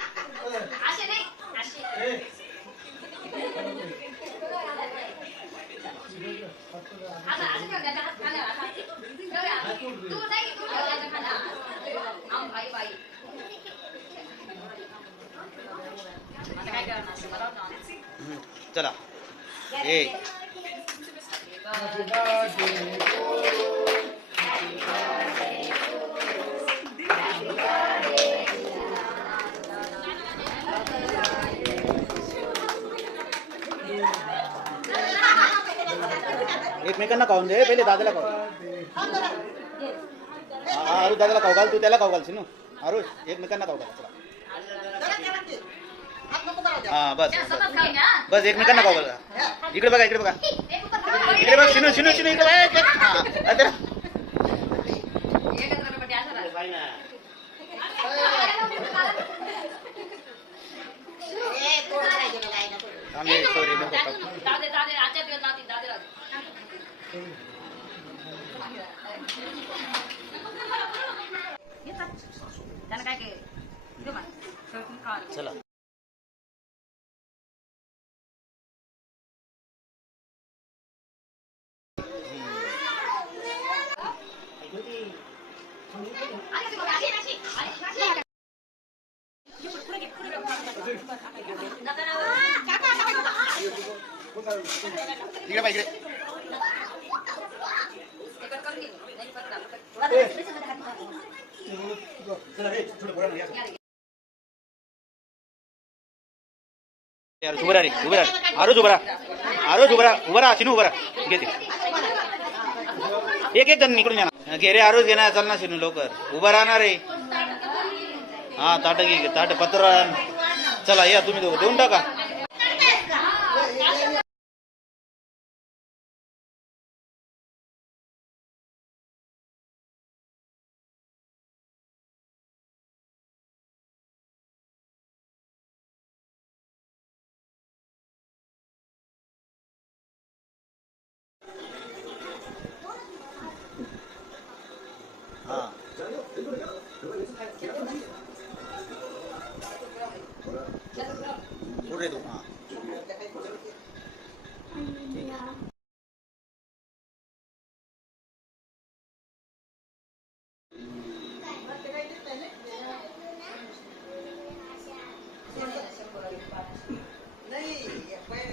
असे नाही असे आता असे कर त्याचा हात खाली आता तू नाही तू त्याचा खाली आम बाई बाई आता काय करणार मला चला ए एकमेकांना खाऊन दे पहिले दादाला खाऊ आरुष दादाला खाऊ घाल तू त्याला खाऊ घाल सिनू आरुष एकमेकांना खाऊ घाल हा बस बस एकमेकांना खाऊ घाल इकडे बघा इकडे बघा इकडे बघ सिनू सिनू सिनू इकडे चला इकडे इकडे उभा रे उभा आरोज उभा आरोज उभा सिनू उभा घे एक जण इकडून येणार घे रे आरोज घेणार चल ना सिनू लवकर उभा राहणार रे हा ताट घे ताट पत्र चला या तुम्ही दोघं देऊन टाका